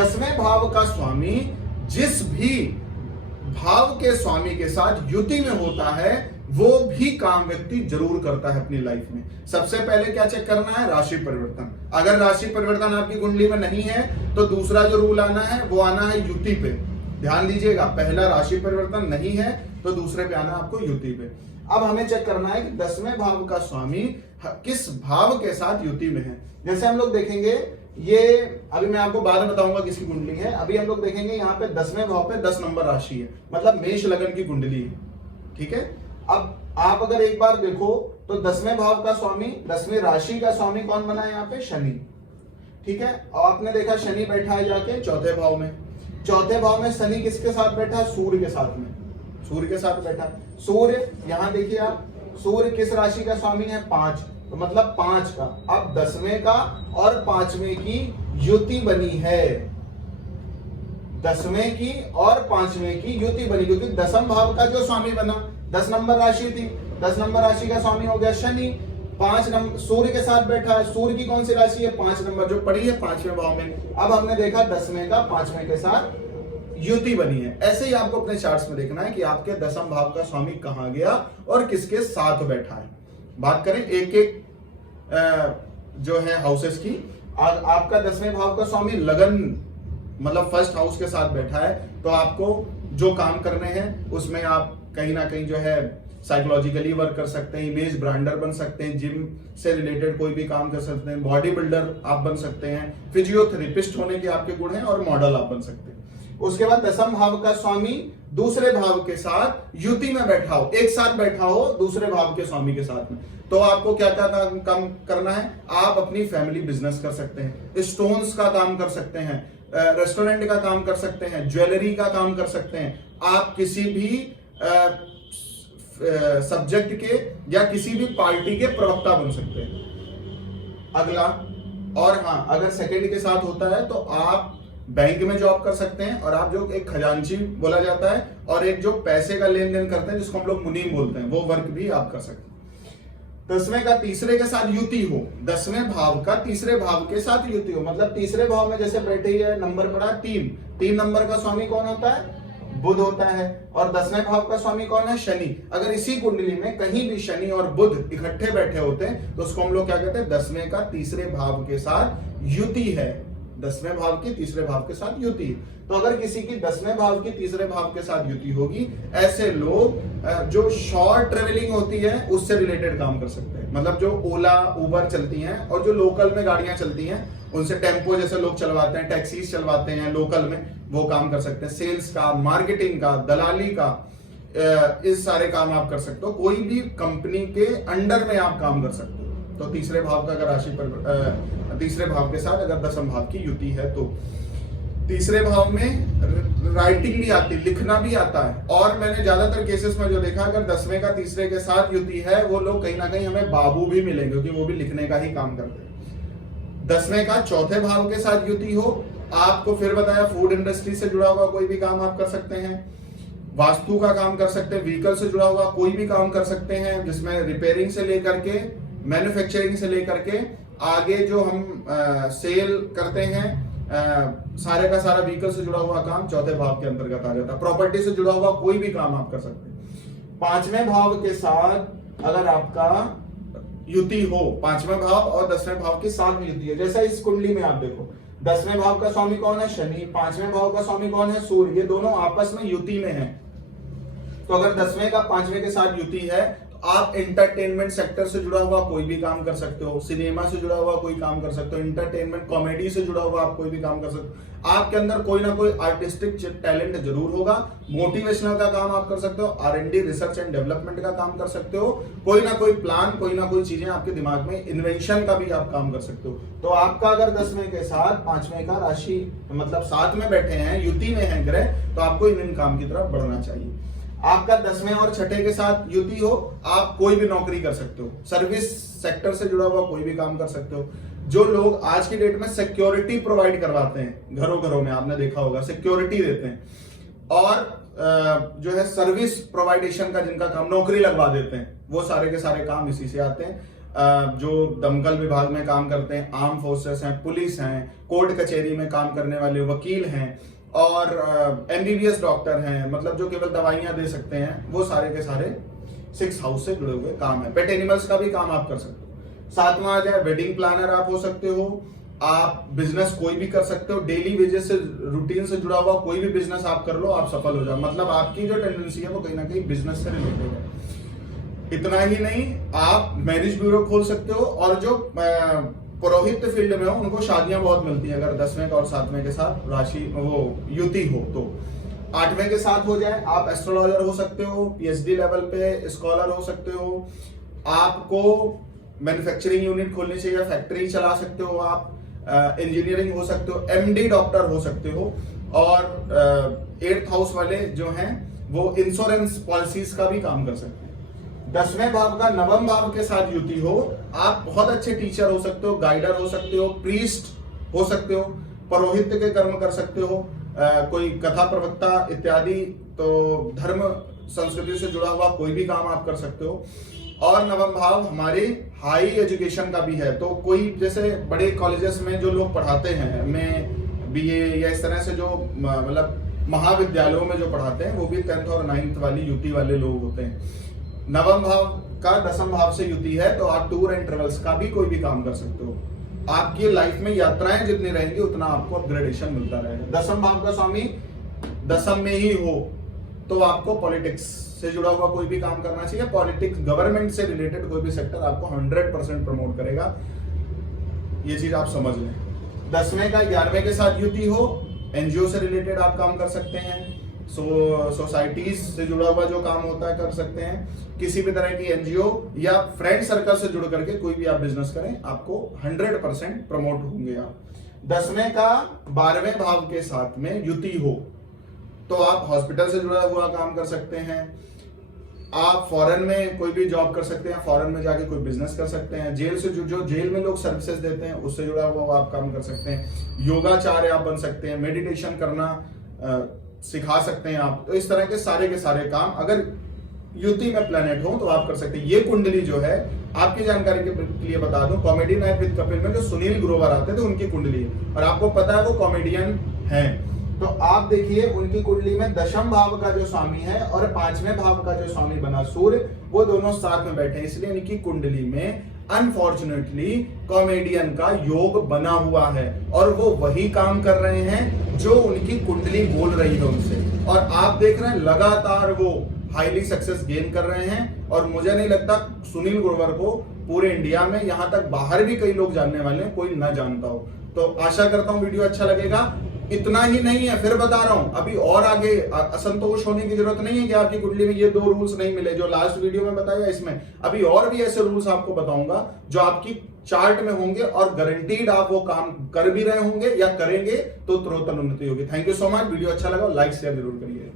10वें भाव का स्वामी जिस भी भाव के स्वामी के साथ युति में होता है वो भी काम व्यक्ति जरूर करता है अपनी लाइफ में। सबसे पहले क्या चेक करना है? राशि परिवर्तन। अगर राशि परिवर्तन आपकी कुंडली में नहीं है तो दूसरा जो रूल आना है वो आना है युति पे। ध्यान दीजिएगा, पहला राशि परिवर्तन नहीं है तो दूसरे पे आना आपको युति पे। अब हमें चेक करना है कि 10वें भाव का स्वामी किस भाव के साथ युति में है। जैसे हम लोग देखेंगे, ये अभी मैं आपको बाद में बताऊंगा किसकी कुंडली है। अभी हम लोग देखेंगे यहाँ पे 10वें भाव पे 10 नंबर राशि है, मतलब मेष लगन की कुंडली है। ठीक है, अब आप अगर एक बार देखो तो 10वें भाव का स्वामी, 10वीं राशि का स्वामी कौन बना है यहाँ पे? शनि। ठीक है, और आपने देखा शनि बैठा है जाके चौथे भाव में। चौथे भाव में शनि किसके साथ बैठा है? सूर्य के साथ में। सूर्य के साथ बैठा। सूर्य यहां देखिए आप, सूर्य किस राशि का स्वामी है? 5, तो मतलब 5 का। अब 10वें का और 5वें की युति बनी है। 10वें की और 5वें की युति बनी, क्योंकि 10वें भाव का जो स्वामी बना 10 नंबर राशि थी, 10 नंबर राशि का स्वामी हो गया शनि। 5 नंबर सूर्य के साथ बैठा है। सूर्य की कौन सी राशि है? 5 नंबर, जो पड़ी है 5वें भाव में। अब हमने देखा 10वें का 5वें के साथ युति बनी है। ऐसे ही आपको अपने चार्ट्स में देखना है कि आपके 10वें भाव का स्वामी कहां गया और किसके साथ बैठा है। बात करें एक एक जो है हाउसेस की। आपका 10वें भाव का स्वामी लगन मतलब फर्स्ट हाउस के साथ बैठा है, तो आपको जो काम करने हैं उसमें आप कहीं ना कहीं जो है साइकोलॉजिकली वर्क कर सकते हैं, इमेज ब्रांडर बन सकते हैं, जिम से रिलेटेड कोई भी काम कर सकते हैं, बॉडी बिल्डर आप बन सकते हैं, फिजियोथेरेपिस्ट होने के आपके गुण हैं और मॉडल आप बन सकते हैं। उसके बाद 10वें भाव का स्वामी दूसरे भाव के साथ युति में बैठा हो, एक साथ बैठा हो दूसरे भाव के स्वामी के साथ में, तो आपको क्या क्या काम करना है? आप अपनी फैमिली बिजनेस कर सकते हैं, स्टोन्स का काम कर सकते हैं, रेस्टोरेंट का काम कर सकते हैं, ज्वेलरी का काम कर सकते हैं, आप किसी भी सब्जेक्ट के या किसी भी पार्टी के प्रवक्ता बन सकते हैं। अगला, और हाँ, अगर सेकंड के साथ होता है तो आप बैंक में जॉब कर सकते हैं, और आप जो एक खजांची बोला जाता है और एक जो पैसे का लेन देन करते हैं जिसको हम लोग मुनीम बोलते हैं, वो वर्क भी आप कर सकते हैं। 10वें का तीसरे के साथ युति हो, 10वें भाव का तीसरे भाव के साथ युति हो, मतलब तीसरे भाव में जैसे बैठे है, नंबर पड़ा 3 नंबर का स्वामी कौन होता है? बुध होता है। और 10वें भाव का स्वामी कौन है? शनि। अगर इसी कुंडली में कहीं भी शनि और बुध इकट्ठे बैठे होते हैं तो उसको हम लोग क्या कहते हैं? 10वें का तीसरे भाव के साथ युति है। 10वें भाव की तीसरे भाव के साथ युति। तो अगर किसी की 10वें भाव की तीसरे भाव के साथ युति होगी, ऐसे लोग जो शॉर्ट ट्रेवलिंग होती है उससे रिलेटेड काम कर सकते हैं। मतलब जो ओला उबर चलती हैं और जो लोकल में गाड़ियां चलती हैं उनसे, टेम्पो जैसे लोग चलवाते हैं, टैक्सीज चलवाते हैं लोकल में, वो काम कर सकते हैं। सेल्स का, मार्केटिंग का, दलाली का, इस सारे काम आप कर सकते हो। कोई भी कंपनी के अंडर में आप काम कर सकते हो। तो तीसरे भाव का अगर राशि पर तीसरे भाव के साथ अगर 10वें भाव की युति है तो तीसरे भाव में राइटिंग भी आती, लिखना भी आता है। और मैंने ज्यादातर केसेस में जो देखा, अगर 10वें का तीसरे के साथ युति है, वो लोग कहीं ना कहीं हमें बाबू भी मिलेंगे, क्योंकि वो भी लिखने का ही काम करते हैं। 10वें का चौथे भाव के साथ युति हो, आपको फिर बताया फूड इंडस्ट्री से जुड़ा हुआ कोई भी काम आप कर सकते हैं, वास्तु का काम कर सकते हैं, व्हीकल से जुड़ा हुआ कोई भी काम कर सकते हैं, जिसमें रिपेयरिंग से लेकर के मैन्युफैक्चरिंग से लेकर के आगे जो हम सेल करते हैं, सारे का सारा व्हीकल से जुड़ा हुआ काम चौथे भाव के अंतर्गत आ जाता है। प्रॉपर्टी से जुड़ा हुआ कोई भी काम आप कर सकते हैं। 5वें भाव के साथ अगर आपका युति हो, 5वें भाव और 10वें भाव के साथ में युति है, जैसा इस कुंडली में आप देखो, 10वें भाव का स्वामी कौन है? शनि। 5वें भाव का स्वामी कौन है? सूर्य। ये दोनों आपस में युति में है। तो अगर 10वें का 5वें के साथ युति है तो आप एंटरटेनमेंट सेक्टर से जुड़ा हुआ कोई भी काम कर सकते हो, सिनेमा से जुड़ा हुआ कोई काम कर सकते हो, एंटरटेनमेंट कॉमेडी से जुड़ा हुआ आप कोई भी काम कर सकते हो। आपके अंदर कोई ना कोई आर्टिस्टिक टैलेंट जरूर होगा। मोटिवेशनल का काम आप कर सकते हो, R&D रिसर्च एंड डेवलपमेंट का काम कर सकते हो, कोई ना कोई प्लान, कोई ना कोई चीजें आपके दिमाग में, इन्वेंशन का भी आप काम कर सकते हो। तो आपका अगर 10वें के साथ 5वें का राशि मतलब साथ में बैठे हैं, युति में है ग्रह, तो आपको इन काम की तरफ बढ़ना चाहिए। आपका 10वें और छठे के साथ युति हो, आप कोई भी नौकरी कर सकते हो, सर्विस सेक्टर से जुड़ा हुआ कोई भी काम कर सकते हो। जो लोग आज की डेट में सिक्योरिटी प्रोवाइड करवाते हैं, घरों घरों में आपने देखा होगा सिक्योरिटी देते हैं, और जो है सर्विस प्रोवाइडेशन का जिनका काम, नौकरी लगवा देते हैं, वो सारे के सारे काम इसी से आते हैं। जो दमकल विभाग में काम करते हैं, आर्म फोर्सेस हैं, पुलिस हैं, कोर्ट कचहरी में काम करने वाले वकील हैं और एमबीबीएस डॉक्टर हैं, मतलब जो केवल दवाइयां दे सकते हैं, वो सारे के सारे 6 हाउस से जुड़े हुए काम है। पेट एनिमल्स का भी काम आप कर सकते हो। 7वां आ जाए वेडिंग प्लानर आप हो सकते हो। आप बिजनेस कोई भी कर सकते हो, डेली वेजेस से रूटीन से जुड़ा हुआ कोई भी बिजनेस आप कर लो, आप सफल हो जाओ। मतलब आपकी जो टेंडेंसी है वो कहीं ना कहीं बिजनेस से रिलेटेड है। इतना ही नहीं, आप मैरिज ब्यूरो खोल सकते हो और जो पुरोहित फील्ड में हो उनको शादियां बहुत मिलती हैं अगर 10वें और 7वें के साथ राशि वो युति हो तो। 8वें के साथ हो जाए, आप एस्ट्रोलॉजर हो सकते हो, पीएचडी लेवल पे स्कॉलर हो सकते हो। आपको मैन्युफैक्चरिंग यूनिट खोलनी चाहिए, फैक्ट्री चला सकते हो आप, इंजीनियरिंग हो सकते हो, एमडी डॉक्टर हो सकते हो। और 8th हाउस वाले जो हैं वो इंश्योरेंस पॉलिसीज का भी काम कर सकते हैं। 10वें भाव का 9वें भाव के साथ युति हो, आप बहुत अच्छे टीचर हो सकते हो, गाइडर हो सकते हो, प्रीस्ट हो सकते हो, पुरोहित के कर्म कर सकते हो, कोई कथा प्रवक्ता इत्यादि, तो धर्म संस्कृति से जुड़ा हुआ कोई भी काम आप कर सकते हो। और 9वां भाव हमारे हाई एजुकेशन का भी है, तो कोई जैसे बड़े कॉलेजेस में जो लोग पढ़ाते हैं, में बीए या इस तरह से जो मतलब महाविद्यालयों में जो पढ़ाते हैं वो भी 10th और 9th वाली युति वाले लोग होते हैं। 9वां भाव का 10वां भाव से युति है तो आप टूर एंड ट्रेवल्स का भी कोई भी काम कर सकते हो। आपकी लाइफ में यात्राएं जितनी रहेंगी उतना आपको अपग्रेडेशन मिलता रहेगा। 10वां भाव का स्वामी 10th में ही हो तो आपको पॉलिटिक्स से जुड़ा हुआ कोई भी काम करना चाहिए। पॉलिटिक्स, गवर्नमेंट से रिलेटेड कोई भी सेक्टर आपको 100% प्रमोट करेगा, ये चीज आप समझ लें। 10वें का 11वें के साथ युति हो, एनजीओ से रिलेटेड आप काम कर सकते हैं, सोसाइटीज से जुड़ा हुआ जो काम होता है कर सकते हैं। किसी भी तरह की एनजीओ या फ्रेंड सर्कल से जुड़ करके कोई भी आप बिजनेस करें, आपको 100% प्रमोट होंगे आप। 10वें का 12वें भाव के साथ में युति हो तो आप हॉस्पिटल से जुड़ा हुआ काम कर सकते हैं, आप फॉरेन में कोई भी जॉब कर सकते हैं, फॉरेन में जाके कोई बिजनेस कर सकते हैं, जेल से जो जेल में लोग सर्विसेज देते हैं उससे जुड़ा हुआ आप काम कर सकते हैं, योगाचार्य आप बन सकते हैं, मेडिटेशन करना सिखा सकते हैं आप। तो इस तरह के सारे काम अगर युति में प्लैनेट हो तो आप कर सकते हैं। ये कुंडली जो है आपकी जानकारी के लिए बता दूं, कॉमेडी नाइट विद कपिल में जो सुनील ग्रोवर आते थे उनकी कुंडली है और आपको पता है वो कॉमेडियन हैं। तो आप देखिए उनकी कुंडली में 10वें भाव का जो स्वामी है और 5वें भाव का जो स्वामी बना सूर्य, वो दोनों साथ में बैठे, इसलिए इनकी कुंडली में अनफॉर्चुनेटली कॉमेडियन का योग बना हुआ है और वो वही काम कर रहे हैं जो उनकी कुंडली बोल रही है उनसे। और आप देख रहे हैं लगातार वो हाईली सक्सेस गेन कर रहे हैं और मुझे नहीं लगता सुनील ग्रोवर को पूरे इंडिया में, यहाँ तक बाहर भी कई लोग जानने वाले हैं, कोई ना जानता हो। तो आशा करता हूँ वीडियो अच्छा लगेगा। इतना ही नहीं है, फिर बता रहा हूं, अभी और आगे असंतोष होने की जरूरत नहीं है कि आपकी कुंडली में ये 2 रूल्स नहीं मिले जो लास्ट वीडियो में बताया। इसमें अभी और भी ऐसे रूल्स आपको बताऊंगा जो आपकी चार्ट में होंगे और गारंटीड आप वो काम कर भी रहे होंगे या करेंगे तो तुरंत उन्नति होगी। Thank you so much. Video अच्छा लगा लाइक शेयर जरूर करिए।